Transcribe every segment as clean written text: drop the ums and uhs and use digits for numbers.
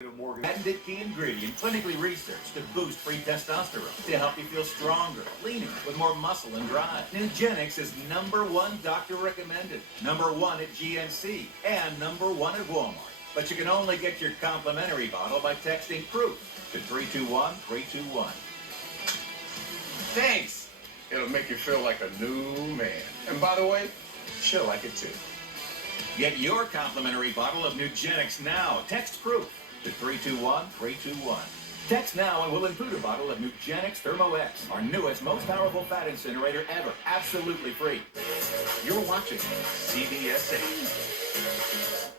Patented key ingredient, clinically researched to boost free testosterone, to help you feel stronger, leaner, with more muscle and drive. Nugenix is #1 doctor recommended, #1 at GNC, and #1 at Walmart. But you can only get your complimentary bottle by texting proof to 321-321. Thanks. It'll make you feel like a new man. And by the way, she'll like it too. Get your complimentary bottle of Nugenix now. Text proof to 321-321. Text now and we'll include a bottle of Nugenix Thermo X, our newest, most powerful fat incinerator ever. Absolutely free. You're watching CBS 8.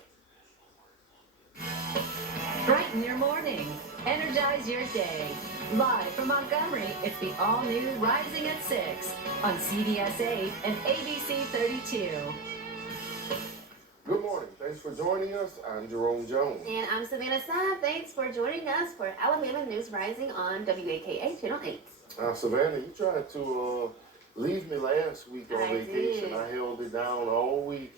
Brighten your morning. Energize your day. Live from Montgomery, it's the all-new Rising at 6 on CBS 8 and ABC 32. Good morning. Thanks for joining us. I'm Jerome Jones. And I'm Savannah Saab. Thanks for joining us for Alabama News Rising on WAKA Channel 8. Savannah, you tried to leave me last week on vacation. I held it down all week.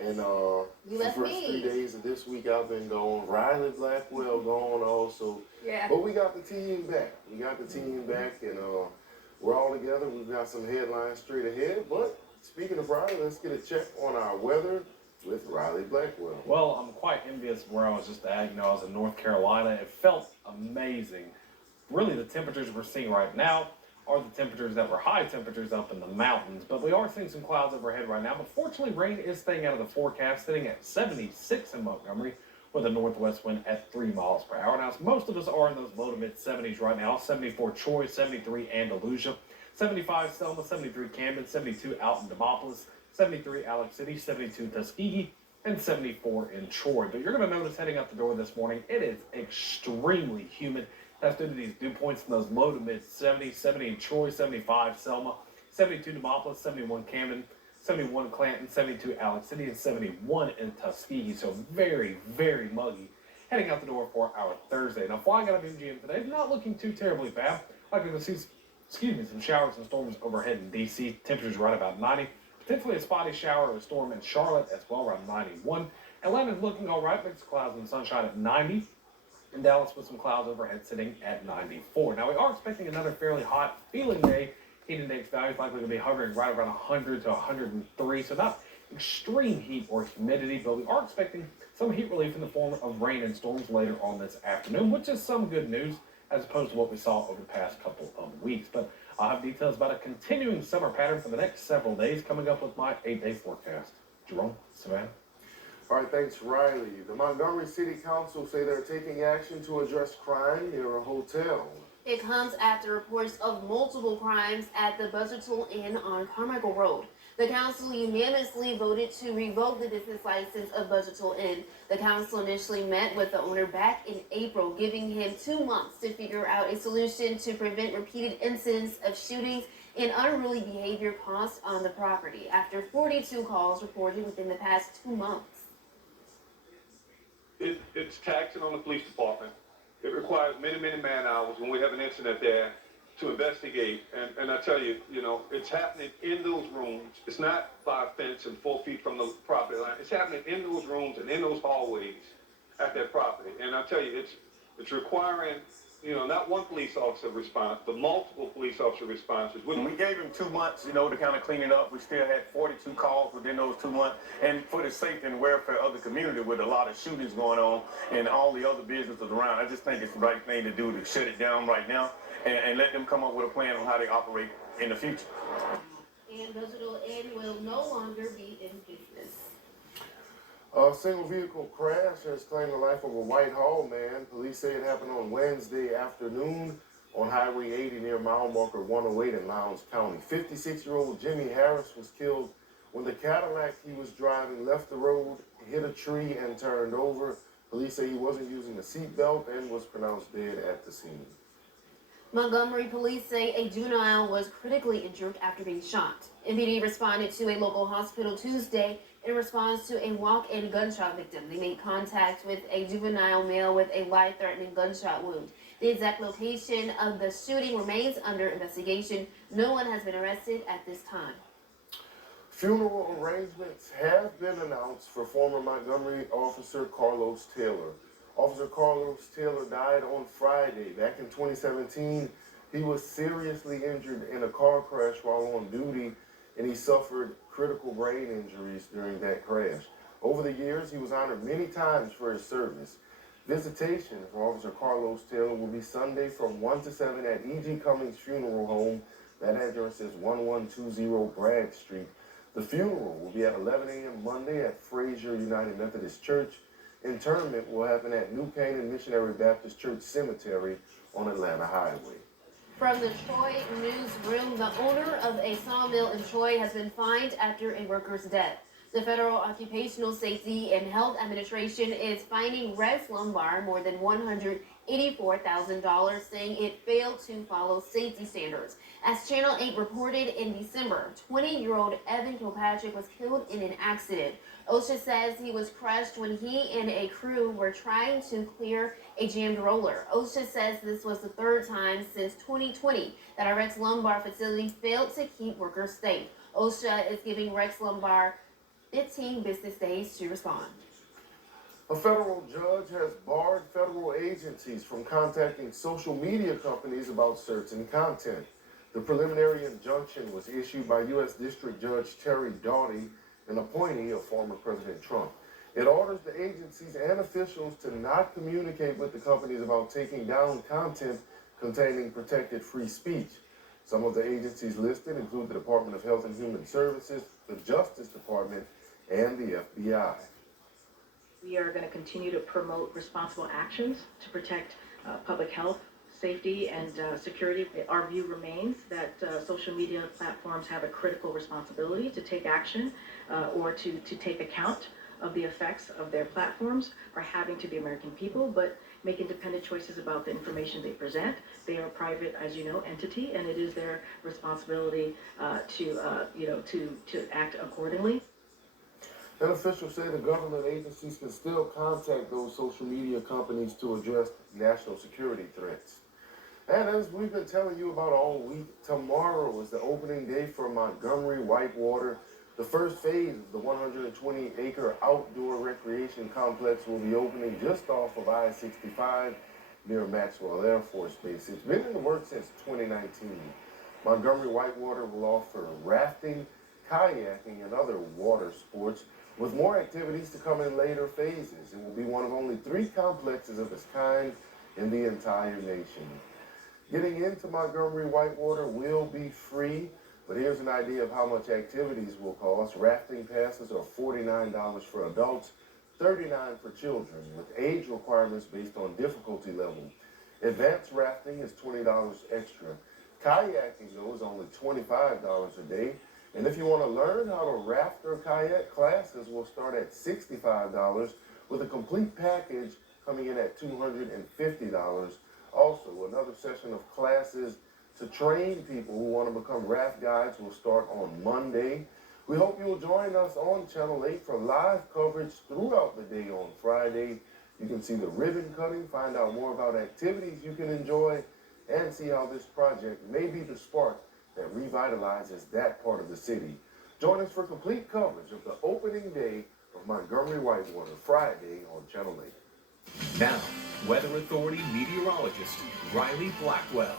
And you left the first me. 3 days of this week I've been gone. Riley Blackwell gone also. Yeah. But we got the team back. And we're all together. We've got some headlines straight ahead. But speaking of Riley, let's get a check on our weather with Riley Blackwell. Well, I'm quite envious of where I was just at. I was in North Carolina. It felt amazing. Really, the temperatures we're seeing right now are the temperatures that were high temperatures up in the mountains. But we are seeing some clouds overhead right now. But fortunately, rain is staying out of the forecast, sitting at 76 in Montgomery with a northwest wind at 3 miles per hour. Now, most of us are in those low to mid 70s right now. 74 Troy, 73 Andalusia, 75 Selma, 73 Camden, 72 out in Demopolis, 73 Alex City, 72 Tuskegee, and 74 in Troy. But you're going to notice heading out the door this morning, it is extremely humid. That's due to these dew points in those low to mid 70s, 70 in Troy, 75 Selma, 72 Demopolis, 71 Camden, 71 Clanton, 72 Alex City, and 71 in Tuskegee. So very, very muggy heading out the door for our Thursday. Now, flying out of MGM today, not looking too terribly bad. Likely to see, some showers and storms overhead in D.C. Temperatures right about 90. Potentially a spotty shower or a storm in Charlotte as well, around 91. Atlanta's looking all right, mixed clouds and sunshine at 90. In Dallas with some clouds overhead sitting at 94. Now we are expecting another fairly hot feeling day. Heat index values likely to be hovering right around 100 to 103. So not extreme heat or humidity, but we are expecting some heat relief in the form of rain and storms later on this afternoon, which is some good news as opposed to what we saw over the past couple of weeks. But I'll have details about a continuing summer pattern for the next several days coming up with my 8-day forecast. Jerome, Savannah. All right, thanks, Riley. The Montgomery City Council say they're taking action to address crime near a hotel. It comes after reports of multiple crimes at the Buzzardsville Inn on Carmichael Road. The council unanimously voted to revoke the business license of Buzzardsville Inn. The council initially met with the owner back in April, giving him 2 months to figure out a solution to prevent repeated incidents of shootings and unruly behavior caused on the property after 42 calls reported within the past 2 months. It's taxing on the police department. It requires many, many man hours when we have an incident there to investigate. And I tell you, it's happening in those rooms. It's not by a fence and 4 feet from the property line. It's happening in those rooms and in those hallways at that property. And I tell you, it's requiring, not one police officer response, but multiple police officer responses. We gave him 2 months, to kind of clean it up. We still had 42 calls within those 2 months. And for the safety and welfare of the community with a lot of shootings going on and all the other businesses around, I just think it's the right thing to do to shut it down right now and let them come up with a plan on how they operate in the future. And Buzzardsville Inn will no longer be in business. A single vehicle crash has claimed the life of a Whitehall man. Police say it happened on Wednesday afternoon on Highway 80 near mile marker 108 in Lowndes County. 56-year-old Jimmy Harris was killed when the Cadillac he was driving left the road, hit a tree, and turned over. Police say he wasn't using a seatbelt and was pronounced dead at the scene. Montgomery police say a juvenile was critically injured after being shot. MPD responded to a local hospital Tuesday in response to a walk-in gunshot victim. They made contact with a juvenile male with a life-threatening gunshot wound. The exact location of the shooting remains under investigation. No one has been arrested at this time. Funeral arrangements have been announced for former Montgomery officer Carlos Taylor. Officer Carlos Taylor died on Friday. Back in 2017, he was seriously injured in a car crash while on duty, and he suffered critical brain injuries during that crash. Over the years, he was honored many times for his service. Visitation for Officer Carlos Taylor will be Sunday from 1 to 7 at E.G. Cummings Funeral Home. That address is 1120 Bragg Street. The funeral will be at 11 a.m. Monday at Frazier United Methodist Church. Interment will happen at New Canaan Missionary Baptist Church Cemetery on Atlanta Highway. From the Troy newsroom, the owner of a sawmill in Troy has been fined after a worker's death. The Federal Occupational Safety and Health Administration is fining Rex Lumbar more than $184,000, saying it failed to follow safety standards. As Channel 8 reported in December, 20-year-old Evan Kilpatrick was killed in an accident. OSHA says he was crushed when he and a crew were trying to clear a jammed roller. OSHA says this was the third time since 2020 that a Rex Lumbar facility failed to keep workers safe. OSHA is giving Rex Lumbar 15 business days to respond. A federal judge has barred federal agencies from contacting social media companies about certain content. The preliminary injunction was issued by U.S. District Judge Terry Doughty, an appointee of former President Trump. It orders the agencies and officials to not communicate with the companies about taking down content containing protected free speech. Some of the agencies listed include the Department of Health and Human Services, the Justice Department, and the FBI. We are going to continue to promote responsible actions to protect public health, safety, and security. Our view remains that social media platforms have a critical responsibility to take action or to take account of the effects of their platforms are having to the American people, but make independent choices about the information they present. They are a private, as you know, entity, and it is their responsibility to act accordingly. An official said the government agencies can still contact those social media companies to address national security threats. And as we've been telling you about all week, tomorrow is the opening day for Montgomery Whitewater. The first phase of the 120-acre outdoor recreation complex will be opening just off of I-65 near Maxwell Air Force Base. It's been in the works since 2019. Montgomery Whitewater will offer rafting, kayaking, and other water sports, with more activities to come in later phases. It will be one of only 3 complexes of its kind in the entire nation. Getting into Montgomery Whitewater will be free, but here's an idea of how much activities will cost. Rafting passes are $49 for adults, $39 for children, with age requirements based on difficulty level. Advanced rafting is $20 extra. Kayaking, though, is only $25 a day. And if you want to learn how to raft or kayak, classes will start at $65, with a complete package coming in at $250. Also, another session of classes to train people who want to become raft guides will start on Monday. We hope you'll join us on Channel 8 for live coverage throughout the day on Friday. You can see the ribbon cutting, find out more about activities you can enjoy, and see how this project may be the spark that revitalizes that part of the city. Join us for complete coverage of the opening day of Montgomery Whitewater, Friday on Channel 8. Now, Weather Authority meteorologist Riley Blackwell.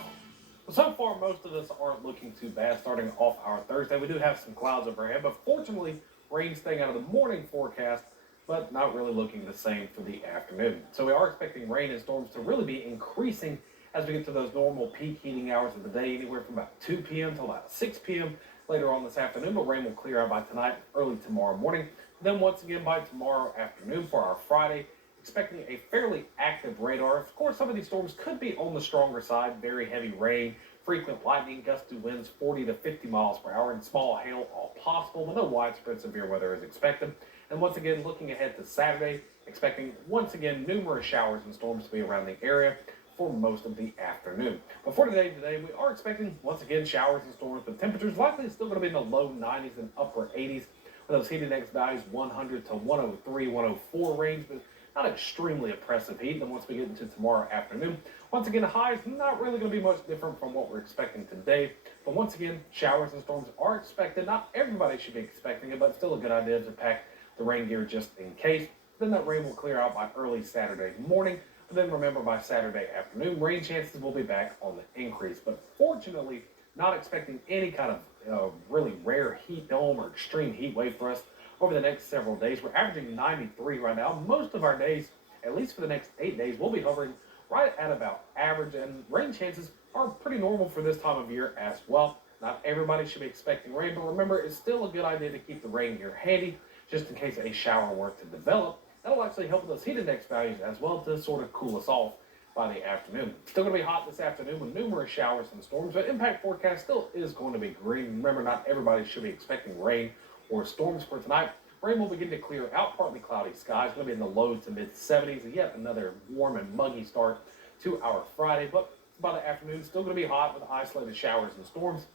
So far, most of us aren't looking too bad starting off our Thursday. We do have some clouds overhead, but fortunately, rain staying out of the morning forecast, but not really looking the same for the afternoon. So we are expecting rain and storms to really be increasing as we get to those normal peak heating hours of the day, anywhere from about 2 p.m. to about 6 p.m. later on this afternoon, but rain will clear out by tonight, early tomorrow morning. Then once again by tomorrow afternoon for our Friday, expecting a fairly active radar. Of course, some of these storms could be on the stronger side, very heavy rain, frequent lightning, gusty winds 40 to 50 miles per hour, and small hail all possible, but no widespread severe weather is expected. And once again, looking ahead to Saturday, expecting once again numerous showers and storms to be around the area for most of the afternoon. But for today, we are expecting once again showers and storms, but temperatures likely still going to be in the low 90s and upper 80s, with those heat index values 100 to 103, 104 range, but not extremely oppressive heat. Then once we get into tomorrow afternoon, once again, highs not really going to be much different from what we're expecting today. But once again, showers and storms are expected. Not everybody should be expecting it, but still a good idea to pack the rain gear just in case. Then that rain will clear out by early Saturday morning. But then remember, by Saturday afternoon, rain chances will be back on the increase. But fortunately, not expecting any kind of really rare heat dome or extreme heat wave for us over the next several days. We're averaging 93 right now. Most of our days, at least for the next 8 days, we'll be hovering right at about average, and rain chances are pretty normal for this time of year as well. Not everybody should be expecting rain, but remember, it's still a good idea to keep the rain gear handy just in case a shower were to develop. That'll actually help with those heat index values as well to sort of cool us off by the afternoon. Still going to be hot this afternoon with numerous showers and storms, but impact forecast still is going to be green. Remember, not everybody should be expecting rain or storms for tonight. Rain will begin to clear out partly cloudy skies. Going to be in the low to mid 70s, and yet another warm and muggy start to our Friday. But by the afternoon, still going to be hot with isolated showers and storms.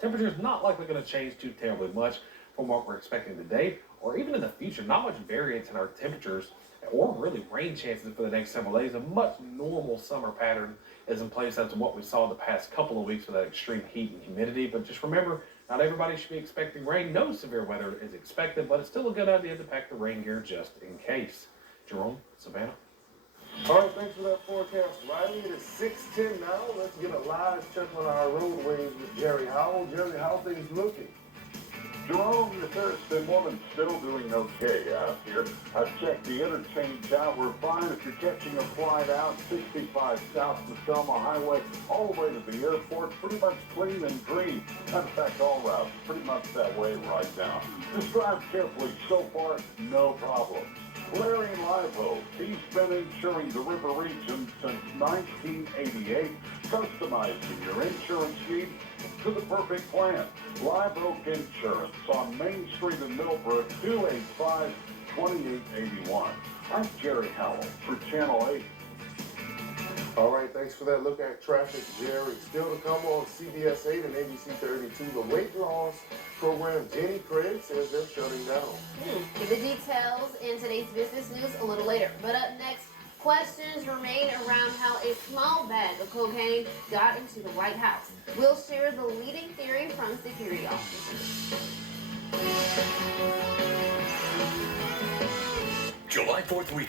Temperatures not likely going to change too terribly much from what we're expecting today or even in the future. Not much variance in our temperatures or really rain chances for the next several days. A much normal summer pattern is in place as to what we saw the past couple of weeks with that extreme heat and humidity. But just remember, not everybody should be expecting rain. No severe weather is expected, but it's still a good idea to pack the rain gear just in case. Jerome, Savannah. All right, thanks for that forecast, Riley. It is 6:10 now. Let's get a live check on our roadways with Jerry Howell. Jerry, how things looking? Jerome, the Thurston woman's still doing okay out here. I've checked the interchange out. We're fine if you're catching a flight out 65 South Selma Highway all the way to the airport. Pretty much clean and green. Matter of fact, all routes pretty much that way right now. Just drive carefully. So far, no problems. Larry Livo, he's been insuring the River region since 1988, customizing your insurance needs to the perfect plan. Live Oak Insurance on Main Street in Millbrook, 285-2881. I'm Jerry Howell for Channel 8. All right, thanks for that look at traffic, Jerry. Still to come on CBS 8 and ABC 32, the weight loss program. Jenny Craig says they're shutting down. Get the details in today's business news a little later. But up next, questions remain around how a small bag of cocaine got into the White House. We'll share the leading theory from security officers. July 4th weekend.